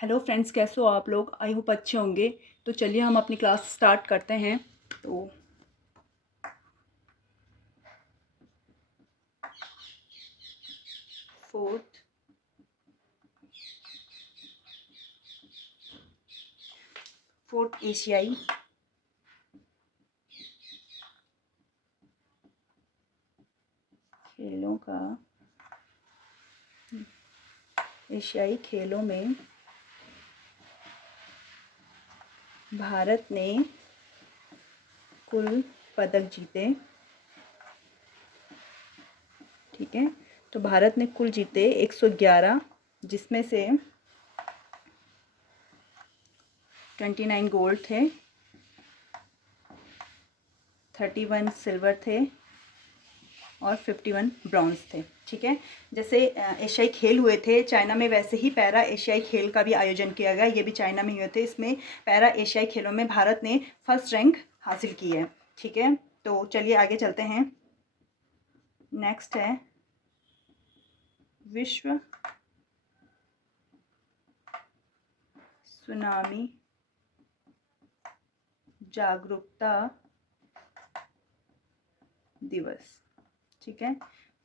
Hello friends, कैसे हो आप लोग? आई होप अच्छे होंगे। तो चलिए हम अपनी क्लास स्टार्ट करते हैं। तो फोर्थ एशियाई खेलों का एशियाई खेलों में भारत ने कुल पदक जीते। ठीक है, तो भारत ने कुल जीते 111, जिसमें से 29 गोल्ड थे, 31 सिल्वर थे और 51 ब्रॉन्ज थे। ठीक है, जैसे एशियाई खेल हुए थे चाइना में, वैसे ही पैरा एशियाई खेल का भी आयोजन किया गया। ये भी चाइना में हुए थे। इसमें पैरा एशियाई खेलों में भारत ने फर्स्ट रैंक हासिल की है। ठीक है, तो चलिए आगे चलते हैं। नेक्स्ट है विश्व सुनामी जागरूकता दिवस। ठीक है,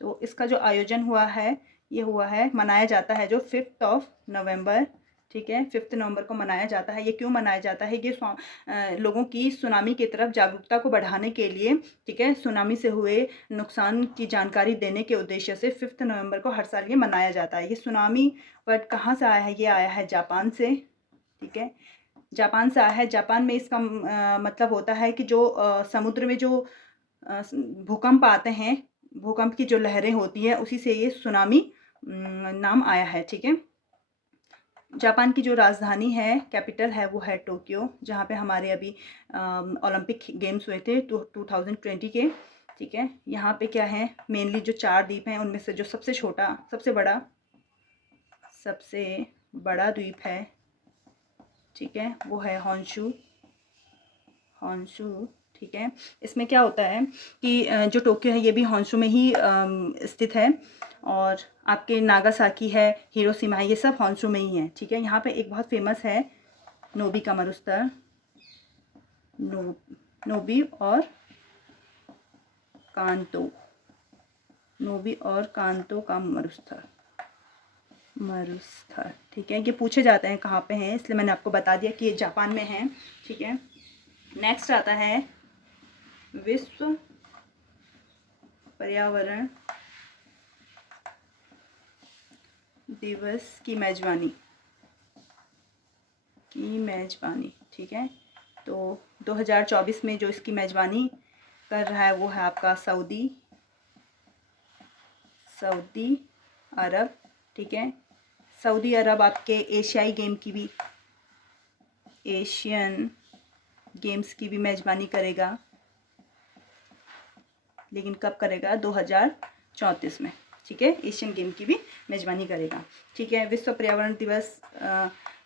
तो इसका जो आयोजन हुआ है, ये हुआ है, मनाया जाता है जो 5 नवंबर। ठीक है, 5 नवंबर को मनाया जाता है। ये क्यों मनाया जाता है? ये लोगों की सुनामी की तरफ जागरूकता को बढ़ाने के लिए। ठीक है, सुनामी से हुए नुकसान की जानकारी देने के उद्देश्य से 5 नवंबर को हर साल ये मनाया जाता है। ये सुनामी वर्ड कहाँ से आया है? ये आया है जापान से। ठीक है, जापान से आया है। जापान में इसका मतलब होता है कि जो समुद्र में जो भूकंप आते हैं, भूकंप की जो लहरें होती हैं, उसी से ये सुनामी नाम आया है। ठीक है, जापान की जो राजधानी है, कैपिटल है, वो है टोक्यो, जहाँ पे हमारे अभी ओलंपिक गेम्स हुए थे 2020 के। ठीक है, यहाँ पे क्या है, मेनली जो 4 द्वीप हैं उनमें से जो सबसे बड़ा द्वीप है, ठीक है, वो है हॉन्शू। ठीक है, इसमें क्या होता है कि जो टोक्यो है ये भी हॉन्शू में ही स्थित है, और आपके नागासाकी है, हिरोशिमा है, ये सब हॉन्शू में ही है। ठीक है, यहाँ पे एक बहुत फेमस है नोबी का मरुस्थल, नोबी और कांतो, नोबी और कांतो का मरुस्थल। ठीक है, ये पूछे जाते हैं कहाँ पे हैं, इसलिए मैंने आपको बता दिया कि ये जापान में है। ठीक है, नेक्स्ट आता है विश्व पर्यावरण दिवस की मेजबानी। ठीक है, तो 2024 में जो इसकी मेजबानी कर रहा है वो है आपका सऊदी अरब। ठीक है, सऊदी अरब आपके एशियन गेम्स की भी मेजबानी करेगा, लेकिन कब करेगा? 2034 में। ठीक है, एशियन गेम की भी मेजबानी करेगा। ठीक है, विश्व पर्यावरण दिवस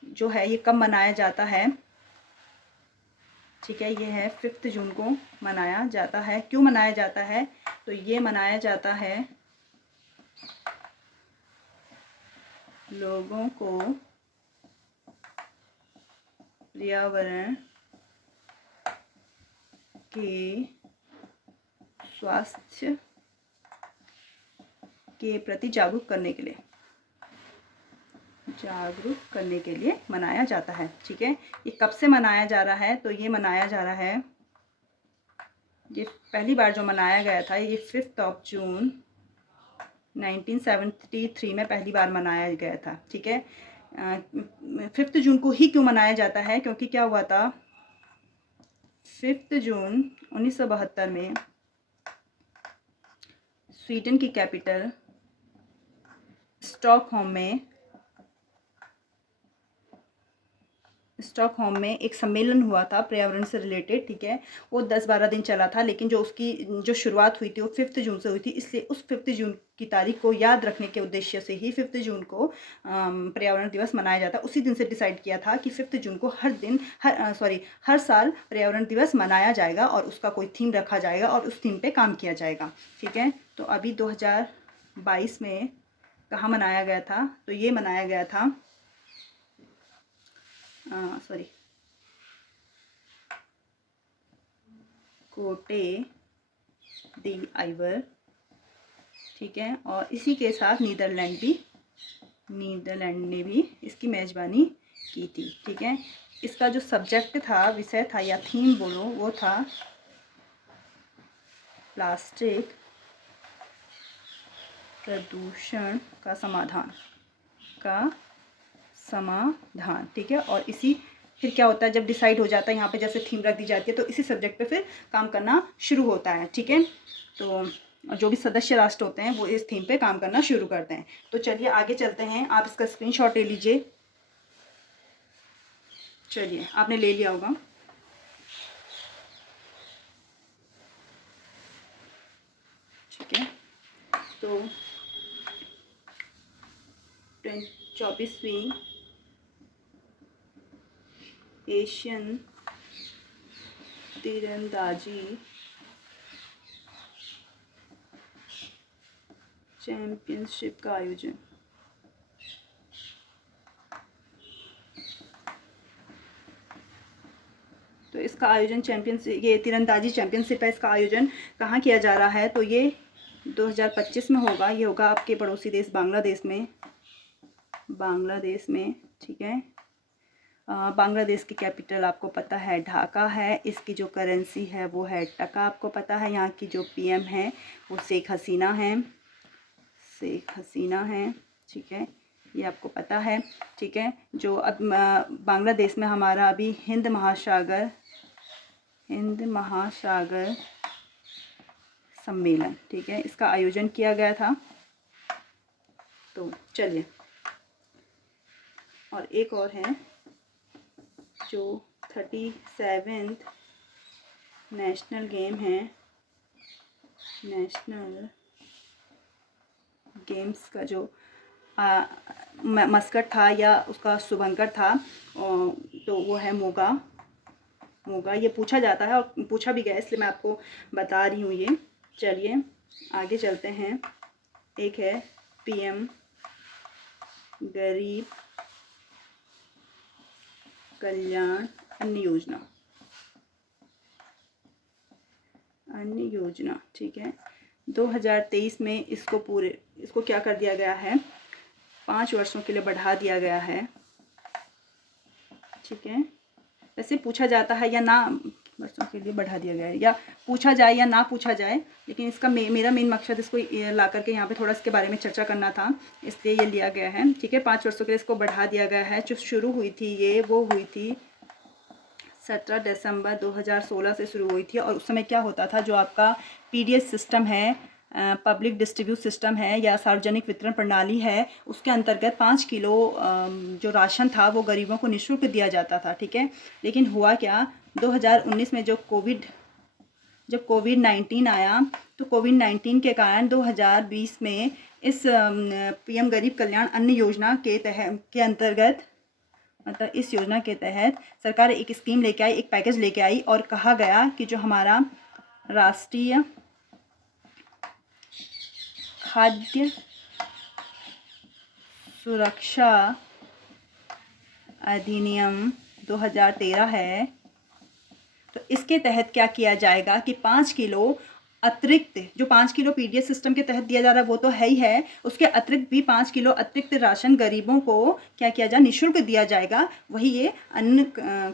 जो है ये कब मनाया जाता है? ठीक है, ये है 5 जून को मनाया जाता है। क्यों मनाया जाता है? तो ये मनाया जाता है लोगों को पर्यावरण के स्वास्थ्य के प्रति जागरूक करने के लिए मनाया जाता है। ठीक है, ये कब से मनाया जा रहा है? तो ये मनाया जा रहा है, ये पहली बार जो मनाया गया था ये 5 जून 1973 में पहली बार मनाया गया था। ठीक है, 5 जून को ही क्यों मनाया जाता है? क्योंकि क्या हुआ था, 5 जून 1972 में स्वीडन की कैपिटल स्टॉकहोम में एक सम्मेलन हुआ था पर्यावरण से रिलेटेड। ठीक है, वो 10-12 दिन चला था, लेकिन जो शुरुआत हुई थी वो 5 जून से हुई थी। इसलिए उस 5 जून की तारीख को याद रखने के उद्देश्य से ही 5 जून को पर्यावरण दिवस मनाया जाता है। उसी दिन से डिसाइड किया था कि 5 जून को हर साल पर्यावरण दिवस मनाया जाएगा और उसका कोई थीम रखा जाएगा और उस थीम पे काम किया जाएगा। ठीक है, तो अभी 2022 में कहाँ मनाया गया था? तो ये मनाया गया था सॉरी, कोटे दी आइवर, ठीक है। और इसी के साथ नीदरलैंड ने भी इसकी मेज़बानी की थी, ठीक है। इसका जो सब्जेक्ट था, विषय था या थीम बोलो, वो था प्लास्टिक प्रदूषण का समाधान, ठीक है। और इसी फिर क्या होता है, जब डिसाइड हो जाता है यहाँ पे जैसे थीम रख दी जाती है, तो इसी सब्जेक्ट पे फिर काम करना शुरू होता है, ठीक है। तो जो भी सदस्य राष्ट्र होते हैं वो इस थीम पे काम करना शुरू करते हैं। तो चलिए आगे चलते हैं, आप इसका स्क्रीनशॉट ले लीजिए। चलिए, आपने ले लिया होगा। ठीक है, तो 24वीं एशियन तीरंदाजी चैंपियनशिप का आयोजन तो इसका आयोजन ये तीरंदाजी चैंपियनशिप है, इसका आयोजन कहाँ किया जा रहा है, तो ये 2025 में होगा। ये होगा आपके पड़ोसी देश बांग्लादेश में, ठीक है। बांग्लादेश की कैपिटल आपको पता है ढाका है। इसकी जो करेंसी है वो है टका, आपको पता है। यहाँ की जो पीएम है वो शेख हसीना है, ठीक है, ये आपको पता है, ठीक है। जो अब बांग्लादेश में हमारा अभी हिंद महासागर सम्मेलन, ठीक है, इसका आयोजन किया गया था। तो चलिए, और एक और है जो 37th नेशनल गेम है, नेशनल गेम्स का जो मस्कट था या उसका शुभंकर था, तो वो है मोगा। ये पूछा जाता है और पूछा भी गया, इसलिए मैं आपको बता रही हूँ ये। चलिए आगे चलते हैं। एक है पीएम गरीब कल्याण अन्न योजना, ठीक है। 2023 में इसको क्या कर दिया गया है, 5 वर्षों के लिए बढ़ा दिया गया है, ठीक है। वैसे पूछा जाता है या ना, वर्षों के लिए बढ़ा दिया गया है, या पूछा जाए या ना पूछा जाए, लेकिन इसका मेरा मेन मकसद इसको ला करके यहाँ पे थोड़ा इसके बारे में चर्चा करना था, इसलिए ये लिया गया है, ठीक है। 5 वर्षों के लिए इसको बढ़ा दिया गया है। जो शुरू हुई थी वो हुई थी 17 दिसंबर 2016 से शुरू हुई थी। और उस समय क्या होता था, जो आपका पीडीएस सिस्टम है, पब्लिक डिस्ट्रीब्यूट सिस्टम है या सार्वजनिक वितरण प्रणाली है, उसके अंतर्गत 5 किलो जो राशन था वो गरीबों को निःशुल्क दिया जाता था, ठीक है। लेकिन हुआ क्या, 2019 में जब कोविड-19 आया, तो कोविड-19 के कारण 2020 में इस पीएम गरीब कल्याण अन्न योजना के अंतर्गत, मतलब इस योजना के तहत सरकार एक स्कीम लेके आई, एक पैकेज लेके आई, और कहा गया कि जो हमारा राष्ट्रीय खाद्य सुरक्षा अधिनियम 2013 है, तो इसके तहत क्या किया जाएगा कि 5 किलो अतिरिक्त, जो 5 किलो पीडीएस सिस्टम के तहत दिया जा रहा है वो तो है ही है, उसके अतिरिक्त भी 5 किलो अतिरिक्त राशन गरीबों को क्या किया जाए, निःशुल्क दिया जाएगा। वही ये अन्न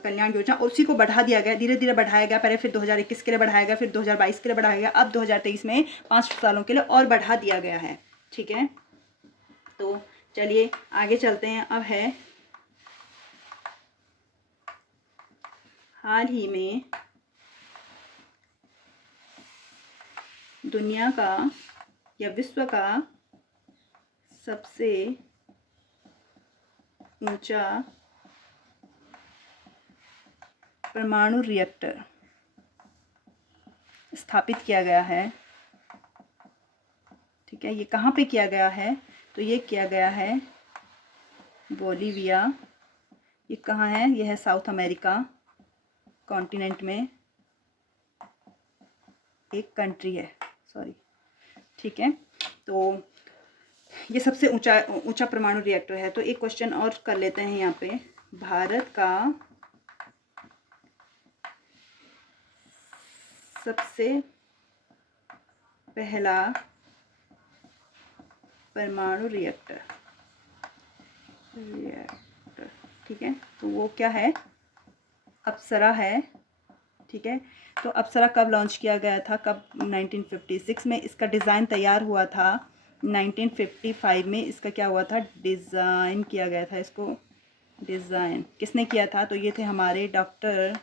कल्याण योजना, और उसी को बढ़ा दिया गया, धीरे धीरे बढ़ाया गया। पहले फिर 2021 के लिए बढ़ाया गया, फिर 2022 के लिए बढ़ाया गया, अब 2023 में 5 सालों के लिए और बढ़ा दिया गया है, ठीक है। तो चलिए आगे चलते हैं। अब है हाल ही में दुनिया का या विश्व का सबसे ऊंचा परमाणु रिएक्टर स्थापित किया गया है, ठीक है। ये कहाँ पे किया गया है, तो ये किया गया है बोलीविया। ये कहाँ है, ये है साउथ अमेरिका कॉन्टिनेंट में एक कंट्री है, सॉरी, ठीक है। तो ये सबसे ऊंचा परमाणु रिएक्टर है। तो एक क्वेश्चन और कर लेते हैं यहाँ पे, भारत का सबसे पहला परमाणु रिएक्टर, ठीक है। तो वो क्या है, अप्सरा है, ठीक है। तो अप्सरा कब लॉन्च किया गया था, कब, 1956 में। इसका डिज़ाइन तैयार हुआ था 1955 में। इसका क्या हुआ था, डिज़ाइन किया गया था। इसको डिज़ाइन किसने किया था, तो ये थे हमारे डॉक्टर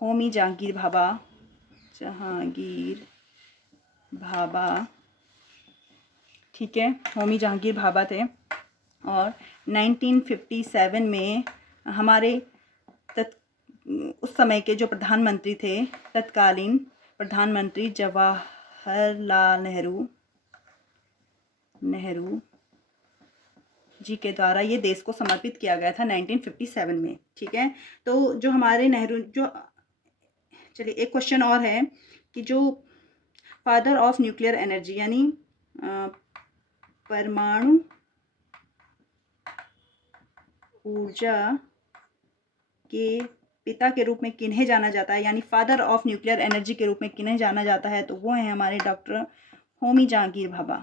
होमी जहांगीर भाभा, ठीक है, होमी जहांगीर भाभा थे। और 1957 में हमारे उस समय के जो प्रधानमंत्री थे, तत्कालीन प्रधानमंत्री जवाहरलाल नेहरू जी के द्वारा ये देश को समर्पित किया गया था 1957 में, ठीक है। तो जो हमारे नेहरू, जो, चलिए एक क्वेश्चन और है कि जो फादर ऑफ न्यूक्लियर एनर्जी यानी परमाणु ऊर्जा के पिता के रूप में किन्हें जाना जाता है, यानी फादर ऑफ न्यूक्लियर एनर्जी के रूप में किन्हें जाना जाता है, तो वो हैं हमारे डॉक्टर होमी जहांगीर भाभा,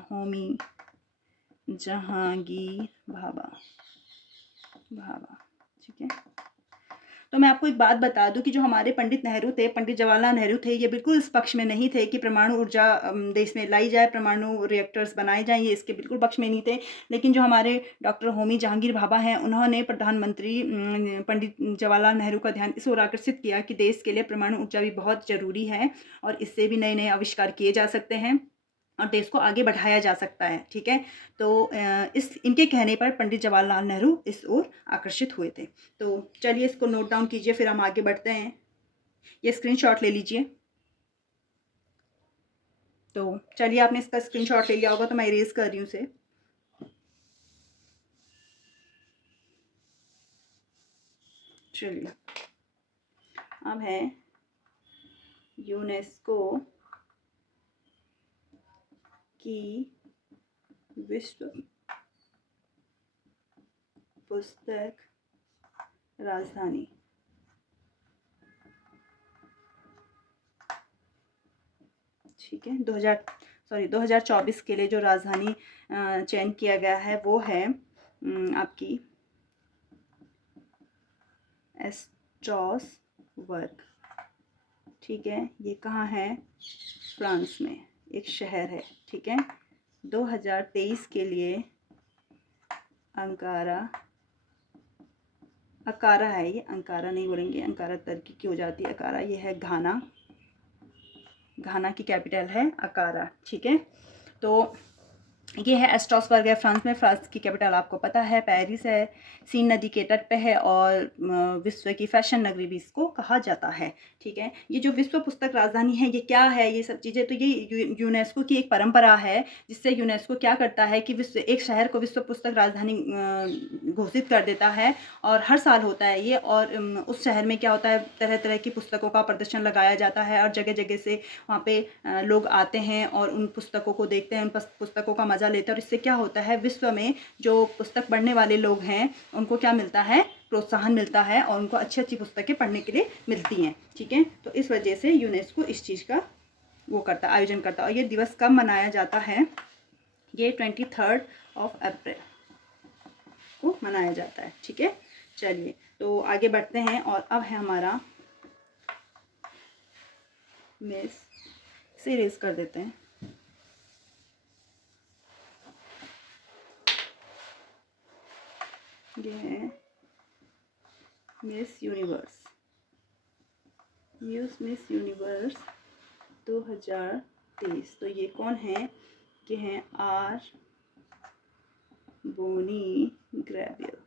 ठीक है। तो मैं आपको एक बात बता दूं कि जो हमारे पंडित नेहरू थे, पंडित जवाहरलाल नेहरू थे, ये बिल्कुल इस पक्ष में नहीं थे कि परमाणु ऊर्जा देश में लाई जाए, परमाणु रिएक्टर्स बनाए जाएं, ये इसके बिल्कुल पक्ष में नहीं थे। लेकिन जो हमारे डॉक्टर होमी जहांगीर भाभा हैं, उन्होंने प्रधानमंत्री पंडित जवाहरलाल नेहरू का ध्यान इस ओर आकर्षित किया कि देश के लिए परमाणु ऊर्जा भी बहुत ज़रूरी है और इससे भी नए नए आविष्कार किए जा सकते हैं और देश को आगे बढ़ाया जा सकता है, ठीक है। तो इस इनके कहने पर पंडित जवाहरलाल नेहरू इस ओर आकर्षित हुए थे। तो चलिए इसको नोट डाउन कीजिए, फिर हम आगे बढ़ते हैं। ये स्क्रीनशॉट ले लीजिए। तो चलिए, आपने इसका स्क्रीनशॉट ले लिया होगा, तो मैं इरेज कर रही हूँ इसे। चलिए, अब है यूनेस्को की विश्व पुस्तक राजधानी, ठीक है। 2024 के लिए जो राजधानी चयन किया गया है वो है आपकी स्ट्रासबर्ग, ठीक है। ये कहाँ है, फ्रांस में एक शहर है, ठीक है। 2023 के लिए अकारा है, ये अंकारा नहीं बोलेंगे, अंकारा तुर्की की हो जाती है, अकारा ये है घाना की कैपिटल है अकारा, ठीक है। तो ये है स्ट्रासबर्ग है फ्रांस में। फ्रांस की कैपिटल आपको पता है पेरिस है, सीन नदी के तट पे है और विश्व की फैशन नगरी भी इसको कहा जाता है, ठीक है। ये जो विश्व पुस्तक राजधानी है, ये क्या है, ये सब चीज़ें, तो ये यूनेस्को की एक परंपरा है जिससे यूनेस्को क्या करता है कि एक शहर को विश्व पुस्तक राजधानी घोषित कर देता है और हर साल होता है ये। और उस शहर में क्या होता है, तरह तरह की पुस्तकों का प्रदर्शन लगाया जाता है और जगह जगह से वहाँ पे लोग आते हैं और उन पुस्तकों को देखते हैं, उन पुस्तकों का मज़ा लेते हैं। और इससे क्या होता है, विश्व में जो पुस्तक पढ़ने वाले लोग हैं उनको क्या मिलता है, प्रोत्साहन मिलता है और उनको अच्छी अच्छी पुस्तकें पढ़ने के लिए मिलती हैं, ठीक है। तो इस वजह से यूनेस्को इस चीज़ का वो करता है, आयोजन करता है। और ये दिवस कब मनाया जाता है, ये 23 अप्रैल को मनाया जाता है, ठीक है। चलिए, तो आगे बढ़ते हैं और अब है हमारा मिस से रेस कर देते हैं। ये है मिस यूनिवर्स 2023। तो ये कौन है, ये हैं आर बोनी ग्रेवियल,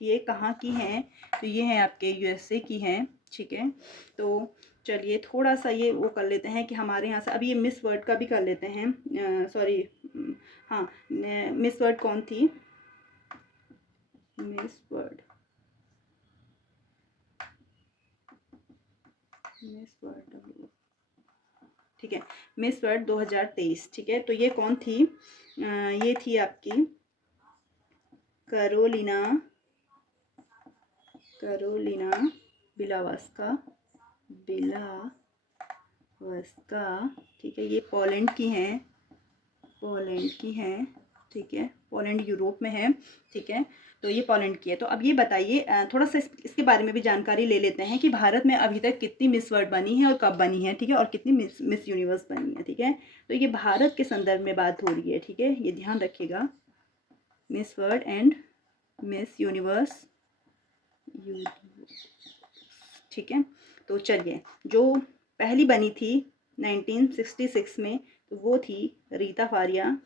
ये कहाँ की हैं, तो ये हैं आपके यूएसए की हैं, ठीक है। तो चलिए थोड़ा सा ये वो कर लेते हैं कि हमारे यहाँ से अभी ये मिस वर्ल्ड का भी कर लेते हैं। सॉरी, हाँ, मिस वर्ल्ड कौन थी, मिस वर्ल्ड ठीक है, मिस वर्ल्ड 2023, ठीक है। तो ये कौन थी, ये थी आपकी करोलिना बिलावस्का, ठीक है। ये पोलैंड की हैं, ठीक है। पोलैंड यूरोप में है, ठीक है। तो ये पोलैंड की है। तो अब ये बताइए, थोड़ा सा इसके बारे में भी जानकारी ले लेते हैं कि भारत में अभी तक कितनी मिस वर्ल्ड बनी है और कब बनी है, ठीक है, और कितनी मिस यूनिवर्स बनी है, ठीक है। तो ये भारत के संदर्भ में बात हो रही है, ठीक है, ये ध्यान रखिएगा। Miss world and miss universe, ठीक है। तो चलिए, जो पहली बनी थी 1966 में, तो वो थी रीता फारिया।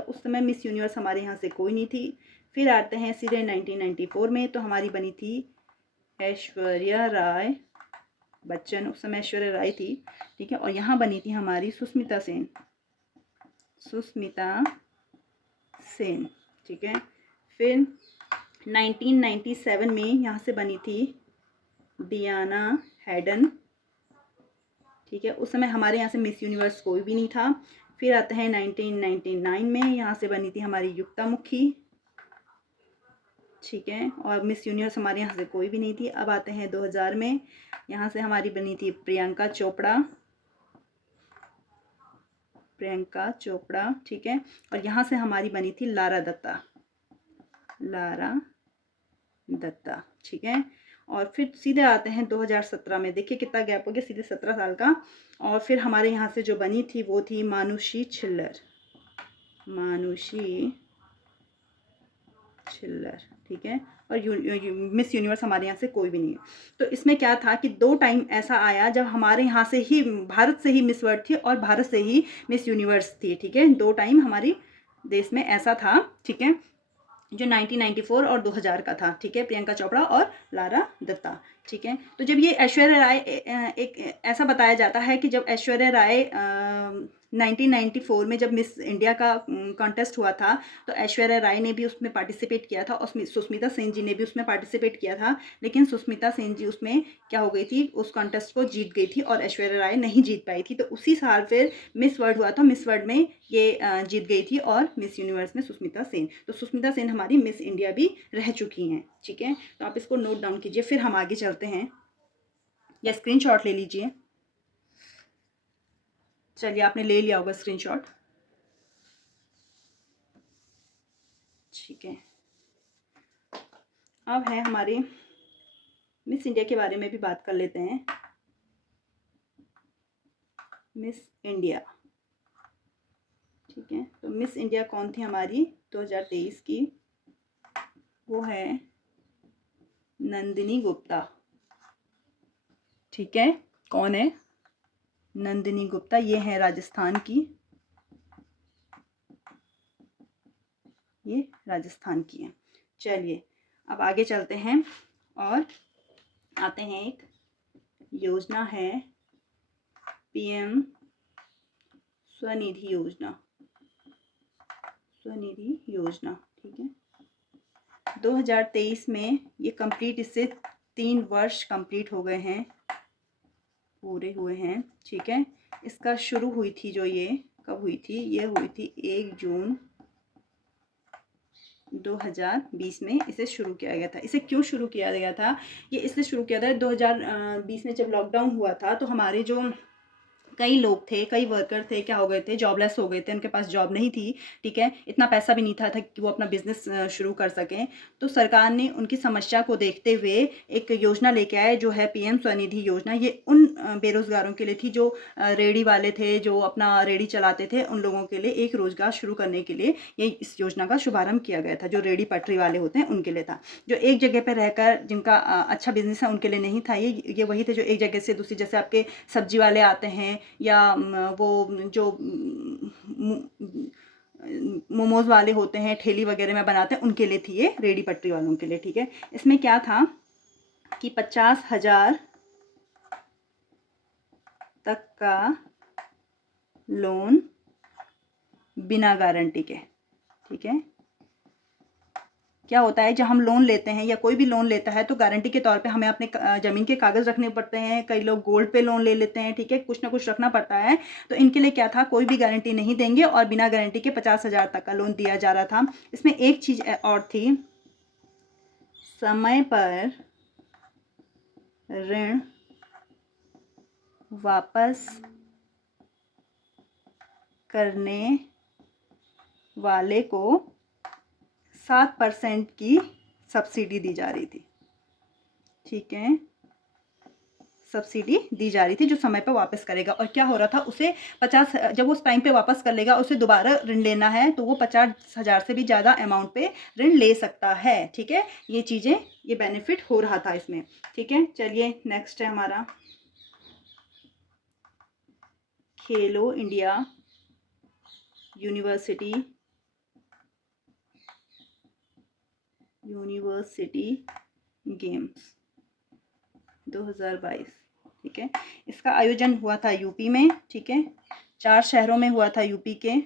उस समय मिस यूनिवर्स हमारे यहाँ से कोई नहीं थी। फिर आते हैं सीधे 1994 में, तो हमारी बनी थी ऐश्वर्या राय बच्चन। उस समय ऐश्वर्या राय थी, ठीक है। और यहाँ बनी थी हमारी सुष्मिता सेन, ठीक है। फिर 1997 में यहाँ से बनी थी डियाना हैडन, ठीक है। उस समय हमारे यहाँ से मिस यूनिवर्स कोई भी नहीं था। फिर आते हैं 1999 में, यहाँ से बनी थी हमारी युक्ता मुखी, ठीक है। और मिस यूनिवर्स हमारे यहाँ से कोई भी नहीं थी। अब आते हैं 2000 में, यहाँ से हमारी बनी थी प्रियंका चोपड़ा, ठीक है। और यहाँ से हमारी बनी थी लारा दत्ता, ठीक है। और फिर सीधे आते हैं 2017 में, देखिए कितना गैप हो गया, सीधे 17 साल का। और फिर हमारे यहाँ से जो बनी थी वो थी मानुषी छिल्लर, ठीक है। और मिस यूनिवर्स हमारे यहाँ से कोई भी नहीं है। तो इसमें क्या था कि 2 टाइम ऐसा आया जब हमारे यहाँ से ही, भारत से ही मिस वर्ल्ड थी और भारत से ही मिस यूनिवर्स थी, ठीक है। 2 टाइम हमारी देश में ऐसा था, ठीक है, जो 1994 और 2000 का था, ठीक है। प्रियंका चोपड़ा और लारा दत्ता, ठीक है। तो जब ये ऐश्वर्या राय, एक ऐसा बताया जाता है कि जब ऐश्वर्या राय 1994 में जब मिस इंडिया का कॉन्टेस्ट हुआ था, तो ऐश्वर्या राय ने भी उसमें पार्टिसिपेट किया था और सुष्मिता सेन जी ने भी उसमें पार्टिसिपेट किया था। लेकिन सुष्मिता सेन जी उसमें क्या हो गई थी, उस कॉन्टेस्ट को जीत गई थी और ऐश्वर्या राय नहीं जीत पाई थी। तो उसी साल फिर मिस वर्ल्ड हुआ था, मिस वर्ल्ड में ये जीत गई थी और मिस यूनिवर्स में सुष्मिता सेन। तो सुष्मिता सेन हमारी मिस इंडिया भी रह चुकी हैं, ठीक है। तो आप इसको नोट डाउन कीजिए। फिर हम आगे चलते हैं, या स्क्रीनशॉट ले लीजिए। चलिए, आपने ले लिया होगा स्क्रीनशॉट, ठीक है। अब है हमारे मिस इंडिया के बारे में भी बात कर लेते हैं। मिस इंडिया, ठीक है। तो मिस इंडिया कौन थी हमारी 2023 की, वो है नंदिनी गुप्ता, ठीक है। कौन है? नंदिनी गुप्ता, ये है राजस्थान की, ये राजस्थान की है। चलिए, अब आगे चलते हैं और आते हैं, एक योजना है पीएम स्वनिधि योजना, ठीक है। 2023 में ये कंप्लीट, इससे 3 वर्ष कंप्लीट हो गए हैं, पूरे हुए हैं, ठीक है। इसका शुरू हुई थी, जो ये कब हुई थी, ये हुई थी 1 जून 2020 में इसे शुरू किया गया था। इसे क्यों शुरू किया गया था? ये इसलिए शुरू किया था, 2020 में जब लॉकडाउन हुआ था, तो हमारे जो कई लोग थे, कई वर्कर थे, क्या हो गए थे, जॉबलेस हो गए थे, उनके पास जॉब नहीं थी, ठीक है। इतना पैसा भी नहीं था कि वो अपना बिजनेस शुरू कर सकें। तो सरकार ने उनकी समस्या को देखते हुए एक योजना लेके आए, जो है पीएम स्वनिधि योजना। ये उन बेरोजगारों के लिए थी जो रेडी वाले थे, जो अपना रेडी चलाते थे, उन लोगों के लिए एक रोजगार शुरू करने के लिए ये इस योजना का शुभारंभ किया गया था। जो रेडी पटरी वाले होते हैं उनके लिए था, जो एक जगह पर रहकर जिनका अच्छा बिजनेस है उनके लिए नहीं था। ये वही थे जो एक जगह से दूसरी, जैसे आपके सब्जी वाले आते हैं, या वो जो मोमोज वाले होते हैं, ठेली वगैरह में बनाते हैं, उनके लिए थी ये, रेडी पटरी वालों के लिए, ठीक है। इसमें क्या था कि 50,000 तक का लोन बिना गारंटी के, ठीक है, क्या होता है, जब हम लोन लेते हैं या कोई भी लोन लेता है तो गारंटी के तौर पे हमें अपने ज़मीन के कागज़ रखने पड़ते हैं, कई लोग गोल्ड पे लोन ले लेते हैं, ठीक है, कुछ ना कुछ रखना पड़ता है। तो इनके लिए क्या था, कोई भी गारंटी नहीं देंगे और बिना गारंटी के 50,000 तक का लोन दिया जा रहा था। इसमें एक चीज़ और थी, समय पर ऋण वापस करने वाले को 7% की सब्सिडी दी जा रही थी, ठीक है, सब्सिडी दी जा रही थी जो समय पर वापस करेगा। और क्या हो रहा था, उसे 50, जब वो उस टाइम पे वापस कर लेगा, उसे दोबारा ऋण लेना है तो वो 50,000 से भी ज़्यादा अमाउंट पे ऋण ले सकता है, ठीक है। ये चीज़ें, ये बेनिफिट हो रहा था इसमें, ठीक है। चलिए नेक्स्ट है हमारा खेलो इंडिया यूनिवर्सिटी गेम्स 2022, ठीक है। इसका आयोजन हुआ था यूपी में, ठीक है, 4 शहरों में हुआ था यूपी के,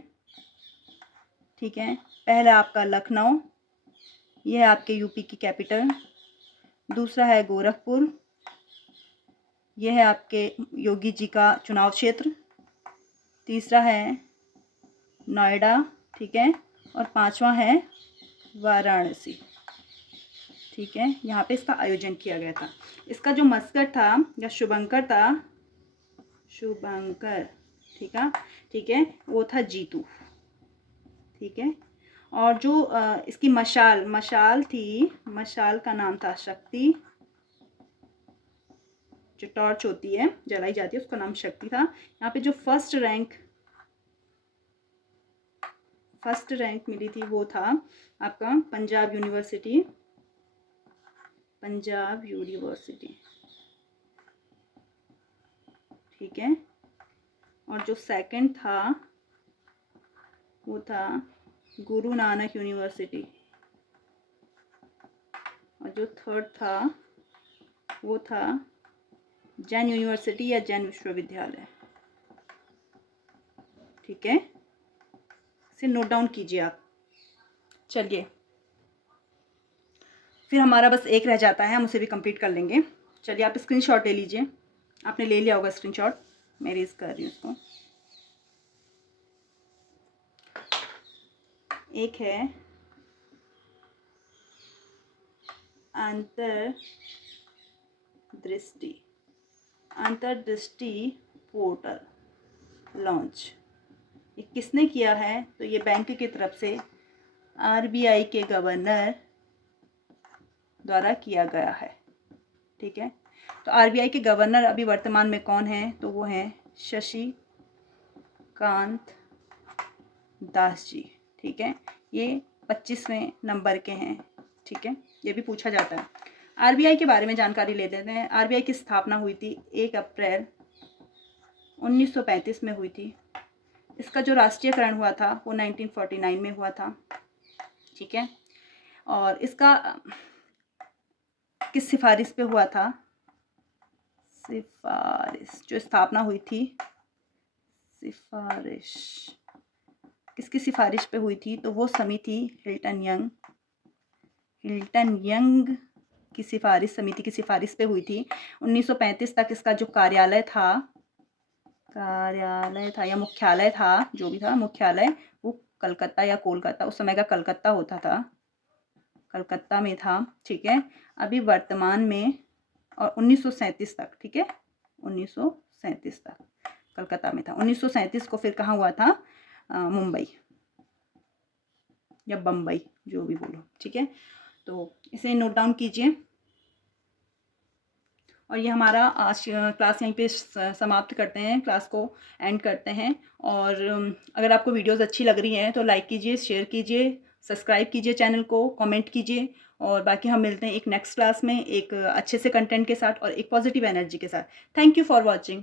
ठीक है। पहला आपका लखनऊ, यह है आपके यूपी की कैपिटल। दूसरा है गोरखपुर, यह है आपके योगी जी का चुनाव क्षेत्र। तीसरा है नोएडा, ठीक है, और 5वां है वाराणसी, ठीक है। यहाँ पे इसका आयोजन किया गया था। इसका जो मस्कट था या शुभंकर था, शुभंकर, ठीक है, वो था जीतू, ठीक है। और जो इसकी मशाल थी, मशाल का नाम था शक्ति, जो टॉर्च होती है जलाई जाती है उसका नाम शक्ति था। यहाँ पे जो फर्स्ट रैंक मिली थी वो था आपका पंजाब यूनिवर्सिटी, ठीक है। और जो सेकंड था वो था गुरु नानक यूनिवर्सिटी, और जो थर्ड था वो था जैन यूनिवर्सिटी या जैन विश्वविद्यालय, ठीक है। इसे नोट डाउन कीजिए आप। चलिए फिर हमारा बस एक रह जाता है, हम उसे भी कंप्लीट कर लेंगे। चलिए आप स्क्रीनशॉट ले लीजिए, आपने ले लिया होगा स्क्रीनशॉट, मैं रेज कर रही हूँ इसको। एक है अंतर्दृष्टि पोर्टल लॉन्च। ये किसने किया है, तो ये बैंक की तरफ से आरबीआई के गवर्नर द्वारा किया गया है, ठीक है। तो आरबीआई के गवर्नर अभी वर्तमान में कौन है, तो वो हैं शशिकांत दास जी, ठीक है। ये 25वें नंबर के हैं, ठीक है, ये भी पूछा जाता है। आरबीआई के बारे में जानकारी ले लेते हैं। आरबीआई की स्थापना हुई थी 1 अप्रैल 1935 में हुई थी। इसका जो राष्ट्रीयकरण हुआ था वो 1949 में हुआ था, ठीक है। और इसका किस सिफारिश पे हुआ था, जो स्थापना हुई थी, सिफारिश किसकी सिफारिश पे हुई थी, तो वो समिति हिल्टन यंग की समिति की सिफारिश पे हुई थी। 1935 तक इसका जो कार्यालय था या मुख्यालय था, जो भी था मुख्यालय, वो कलकत्ता या कोलकाता, उस समय का कलकत्ता होता था, कलकत्ता में था, ठीक है। अभी वर्तमान में, और 1937 तक, ठीक है, 1937 तक कलकत्ता में था। 1937 को फिर कहाँ हुआ था, मुंबई या बम्बई, जो भी बोलो, ठीक है। तो इसे नोट डाउन कीजिए। और ये हमारा आज क्लास यहीं पे समाप्त करते हैं, क्लास को एंड करते हैं। और अगर आपको वीडियोस अच्छी लग रही हैं तो लाइक कीजिए, शेयर कीजिए, सब्सक्राइब कीजिए चैनल को, कमेंट कीजिए। और बाकी हम मिलते हैं एक नेक्स्ट क्लास में एक अच्छे से कंटेंट के साथ और एक पॉजिटिव एनर्जी के साथ। Thank you for watching.